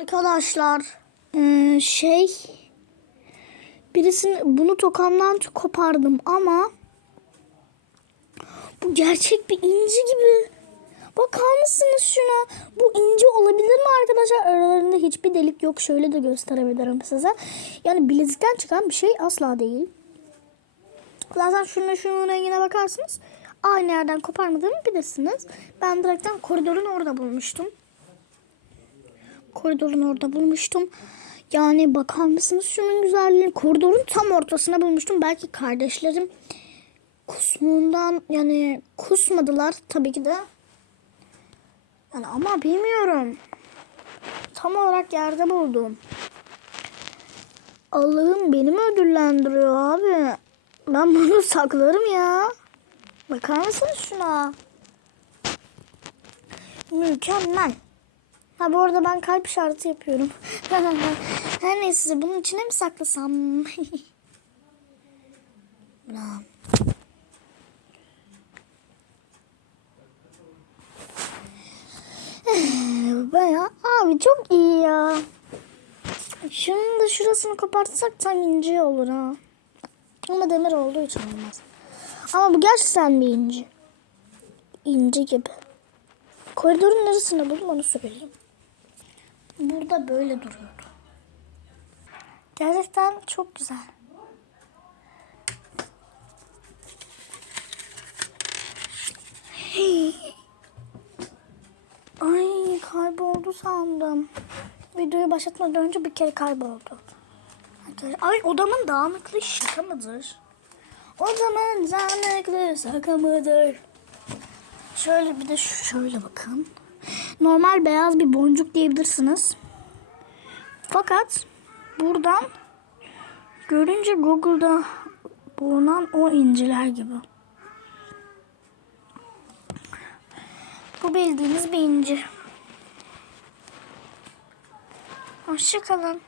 Arkadaşlar eee, şey birisini bunu tokamdan kopardım ama bu gerçek bir inci gibi. Bakar mısınız şuna? Bu inci olabilir mi arkadaşlar? Aralarında hiçbir delik yok. Şöyle de gösterebilirim size. Yani bilezikten çıkan bir şey asla değil. Zaten şunun şunun rengine bakarsınız. Aynı yerden koparmadığımı bilirsiniz. Ben direkten koridorun orada bulmuştum. Koridorun orada bulmuştum. Yani bakar mısınız şunun güzelliğine? Koridorun tam ortasına bulmuştum. Belki kardeşlerim kusmuğundan yani kusmadılar tabii ki de. Yani ama bilmiyorum. Tam olarak yerde buldum. Allah'ım beni mi ödüllendiriyor abi? Ben bunu saklarım ya. Bakar mısınız şuna? Mükemmel. Ha bu arada ben kalp işareti yapıyorum. Her neyse bunun içine mi saklasam? Lan. Baya abi çok iyi ya. Şunun da şurasını kopartsak tam ince olur ha. Ama demir olduğu için olmaz. Ama bu gerçekten bir inci. İnci gibi. Koridorun neresinde buldum onu söyleyeyim. Burada böyle duruyordu. Gerçekten çok güzel. Ay kayboldu sandım. Videoyu başlatmadan önce bir kere kayboldu. Ay odamın dağınıklığı şaka mıdır? Odamın dağınıklığı şaka mıdır? Şöyle bir de şöyle bakın. Normal beyaz bir boncuk diyebilirsiniz. Fakat buradan görünce Google'da bulunan o inciler gibi. Bu bildiğiniz bir inci. Hoşçakalın.